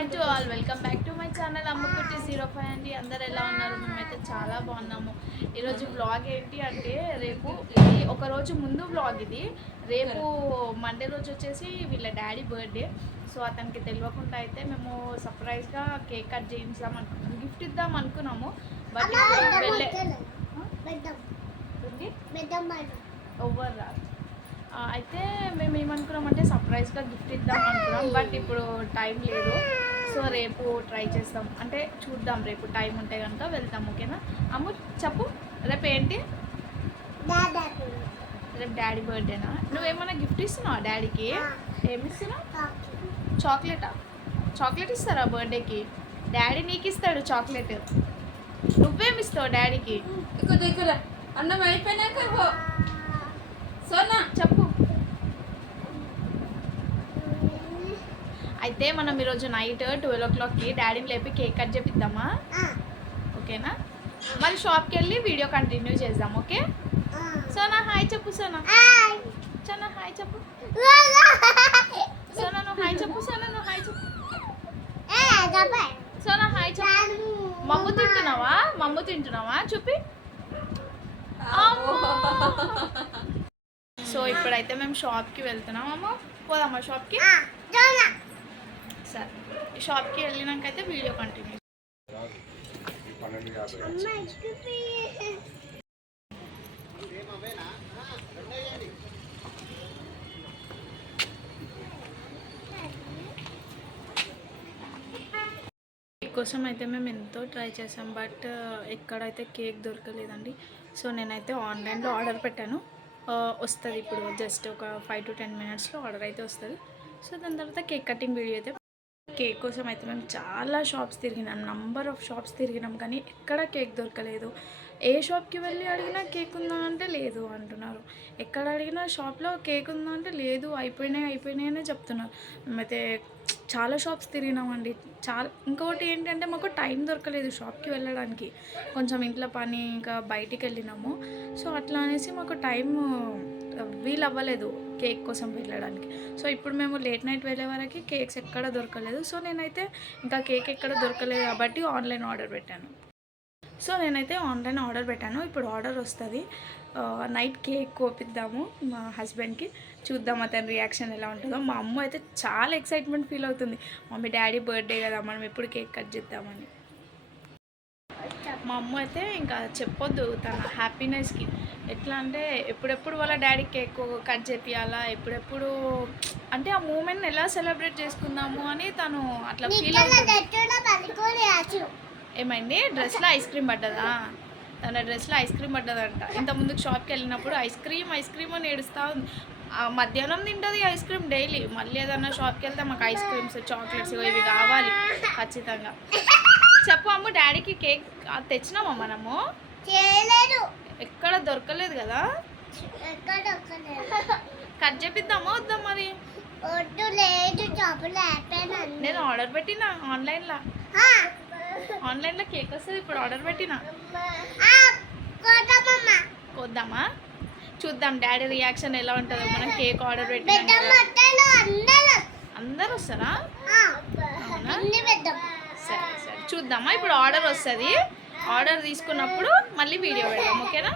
Hi to all, welcome back to my channel Ammakutti 05 అండి. అందరు ఎలా ఉన్నారు? మేమైతే చాలా బాగున్నాము. ఈరోజు బ్లాగ్ ఏంటి అంటే, రేపు ఇది ఒక రోజు ముందు బ్లాగ్. ఇది రేపు మండే రోజు వచ్చేసి వీళ్ళ డాడీ బర్త్డే. సో అతనికి తెలియకుండా అయితే మేము సర్ప్రైజ్గా కేక్ కట్ చేయించాం అనుకున్నాము, గిఫ్ట్ ఇద్దాం అనుకున్నాము. బట్ వెళ్ళే ఓవర్ రా అయితే మేము ఏమనుకున్నామంటే సర్ప్రైజ్గా గిఫ్ట్ ఇద్దాం అనుకున్నాం. బట్ ఇప్పుడు టైం లేదు. సో రేపు ట్రై చేస్తాం, అంటే చూద్దాం. రేపు టైం ఉంటే కనుక వెళ్తాం. ఓకేనా అమ్ము? చెప్పు, రేపు ఏంటి? రేపు డాడీ బర్త్డేనా? నువ్వేమన్నా గిఫ్ట్ ఇస్తున్నావా డాడీకి? ఏమి ఇస్తున్నావు? చాక్లెటా? చాక్లెట్ ఇస్తారా బర్త్డేకి? డాడీ నీకు ఇస్తాడు చాక్లెట్. నువ్వేమిస్తావు డాడీకి? అన్నం అయిపోయినాక సోనా చెప్పు. అయితే మనం ఈరోజు నైట్ 12 o'clockకి డాడీని లేపి కేక్ కట్ చేపిద్దామా? ఓకేనా? మరి షాప్కి వెళ్ళి వీడియో కంటిన్యూ చేద్దాం. ఓకే సోనా హాయ్ చెప్పు. సోనా సోనా హాయ్ చెప్పు. సోనా నువ్వు హాయ్ చెప్పు. సోనా నువ్వు హాయ్ చెప్పు. సోనా హాయ్ చెప్పు. మమ్ము తింటున్నావా? మమ్ము తింటున్నావా? చూపి. సో ఇప్పుడైతే మేము షాప్కి వెళ్తున్నాం. అమ్మ పోదామా షాప్కి? సరే, షాప్కి వెళ్ళినాకైతే వీడియో కంటిన్యూ. కేక్ కోసం అయితే మేము ఎంతో ట్రై చేసాం, బట్ ఎక్కడైతే కేక్ దొరకలేదండి. సో నేనైతే ఆన్లైన్లో ఆర్డర్ పెట్టాను. వస్తుంది ఇప్పుడు, జస్ట్ ఒక 5 to 10 minutesలో ఆర్డర్ అయితే వస్తుంది. సో దాని తర్వాత కేక్ కటింగ్ వీడియో అయితే. కేక్ కోసం అయితే మేము చాలా షాప్స్ తిరిగినాం, నంబర్ ఆఫ్ షాప్స్ తిరిగినాం, కానీ ఎక్కడ కేక్ దొరకలేదు. ఏ షాప్కి వెళ్ళి అడిగినా కేక్ ఉందా అంటే లేదు అంటున్నారు. ఎక్కడ అడిగినా షాప్లో కేక్ ఉందా అంటే లేదు, అయిపోయినాయి అనే చెప్తున్నారు. మేమైతే చాలా షాప్స్ తిరిగినామండి. ఇంకొకటి ఏంటంటే మాకు టైం దొరకలేదు షాప్కి వెళ్ళడానికి. కొంచెం ఇంట్లో పని, ఇంకా బయటికి వెళ్ళినాము. సో అట్లా అనేసి మాకు టైం వీలు అవ్వలేదు కేక్ కోసం వెళ్ళడానికి. సో ఇప్పుడు మేము లేట్ నైట్ వెళ్ళే వరకు కేక్స్ ఎక్కడ దొరకలేదు. సో నేనైతే ఇంకా కేక్ ఎక్కడ దొరకలేదు కాబట్టి ఆన్లైన్ ఆర్డర్ పెట్టాను. ఇప్పుడు ఆర్డర్ వస్తుంది. నైట్ కేక్ కోపిద్దాము మా హస్బెండ్కి. చూద్దాం అతని రియాక్షన్ ఎలా ఉంటుందో. మా అమ్మ అయితే చాలా ఎక్సైట్మెంట్ ఫీల్ అవుతుంది. మమ్మీ డాడీ బర్త్డే కదా, మనం ఎప్పుడు కేక్ కట్ చేద్దామని. మా అమ్మ అయితే ఇంకా చెప్పొద్దు తన హ్యాపీనెస్కి. ఎట్లా అంటే ఎప్పుడెప్పుడు వాళ్ళ డాడీ కేక్ కట్ చేపియాలా, ఎప్పుడెప్పుడు అంటే ఆ మూమెంట్ని ఎలా సెలబ్రేట్ చేసుకుందాము అని తను అట్లా ఫీల్ అవుతుంది. ఏమైంది? డ్రెస్లో ఐస్ క్రీమ్ పడ్డదా? తన డ్రెస్లో ఐస్ క్రీమ్ పడ్డదంట. ఇంతకుముందుకు షాప్కి వెళ్ళినప్పుడు ఐస్ క్రీమ్ అని ఏడుస్తూ ఉంది. మధ్యాహ్నం తింటుంది ఐస్ క్రీమ్ డైలీ. మళ్ళీ ఏదన్నా షాప్కి వెళ్తే మాకు ఐస్ క్రీమ్స్, చాక్లెట్స్ ఇవి కావాలి ఖచ్చితంగా. చెప్పు అమ్మ, డాడీకి కేక్ తెచ్చినామా మనము? ఎక్కడ దొరకలేదు కదా. కట్ చేపిద్దామా వద్దా మరి? నేను ఆర్డర్ పెట్టినా ఆన్లైన్లో కేక్ వస్తుంది. ఇప్పుడు ఆర్డర్ పెట్టినా. కొద్దామా? చూద్దాం డాడీ రియాక్షన్ ఎలా ఉంటుందో. మనం కేక్ ఆర్డర్ పెట్టినా. అందరు వస్తారా? అవునా? సరే చూద్దామా. ఇప్పుడు ఆర్డర్ వస్తుంది. ఆర్డర్ తీసుకున్నప్పుడు మళ్ళీ వీడియో పెడదాం. ఓకేనా?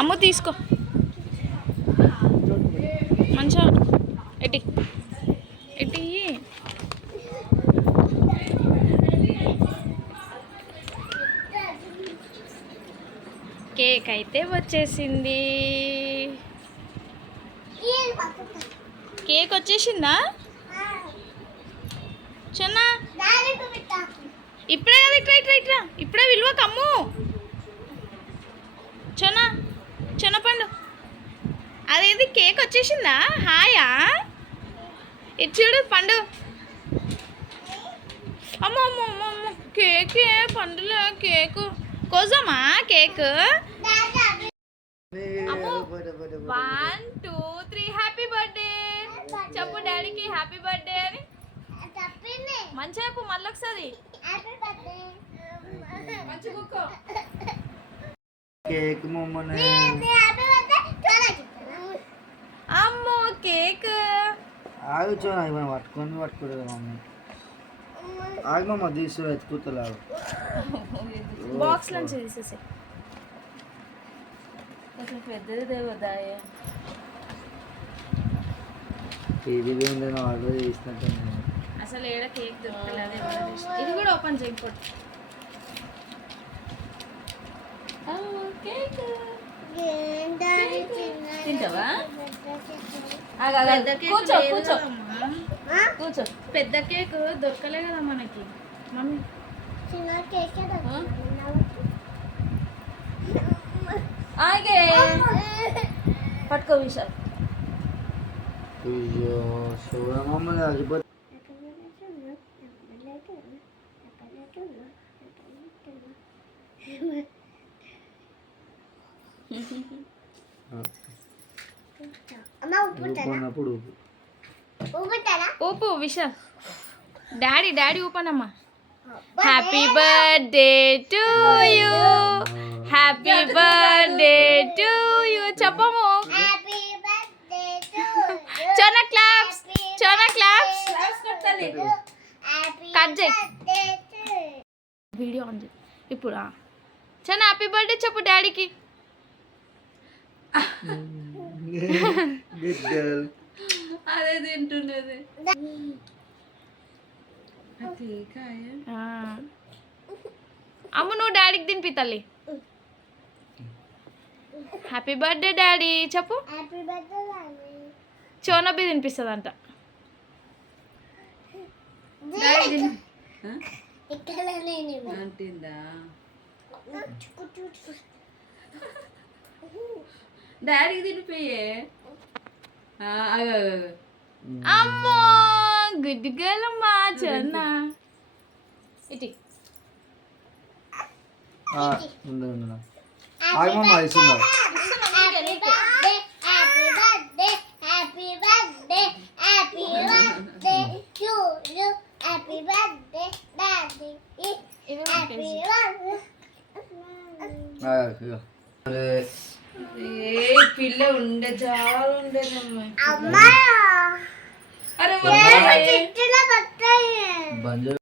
అమ్మ తీసుకో మంచిగా ఎట్టి. కేక్ అయితే వచ్చేసింది. కేక్ వచ్చేసిందా చిన్న? ఇప్పుడే కదా ఇట్రా ఇప్పుడే విలువ కమ్ము. చెన్నపండు అదేది కేక్ వచ్చేసిందా? హాయా? ఇది చూడు పండు. అమ్మో కేక్ పండులే. కేక్ కోసమా? కేక్ 1 2 3 హ్యాపీ బర్త్డే చెప్పు డాడీకి. హ్యాపీ బర్త్డే అని మంచిగా చెప్పు. మళ్ళీ ఒకసారి కేక్ మమ్మల్ని ఆగొచ్చు మనం పట్టుకోలేదు మమ్మీ. ఆగమమ్మ తీసు ఎత్తుకుతలేవు. బాక్స్ నుంచి తీసేసి కొంచెం పెద్దది దేవదాయ. ఇది నేను ఆర్డర్ చేసినట్టు. అసలు ఏడ కేక్ దొరకలేదు, అదే order చేసిన. ఇది కూడా ఓపెన్ చేయకపోతే తింటావా? పెద్ద కేక్ కూర్చో లేదు కూర్చో కదమ్మా. కూర్చో. పెద్ద కేక్ దొరకలే కదా మనకి మమ్మీ. ఆగే పట్టుకో విశాల్. అయ్యో చూడమమ్మ ఆగిపోతే. ఊపుకున్నప్పుడు ఊపు విశాల్. డాడీ ఊపనమ్మా. Happy birthday to you, happy birthday to you చెప్పము. చోనా క్లాప్స్, కట్ చేయి. వీడియో ఆన్ చేయి ఇప్పుడు. చోనా హ్యాపీ బర్త్డే చెప్పు డాడీకి. Good girl. అదే తింటున్నది. అమ్మ నువ్వు డాడీకి తినిపి తల్లి. హ్యాపీ బర్త్డే డాడీ చెప్పు. చోనబి తినిపిస్తుందంట. అంటిందా? డాడీకి తినిపోయే. అమ్మో గుడ్ గర్ల్ అమ్మా చోనా. ఇటీ ఆగమమ్మ ఇస్తుందా? ఏ పిల్ల ఉండే చాలా ఉండేదమ్మా. అరే వాళ్ళు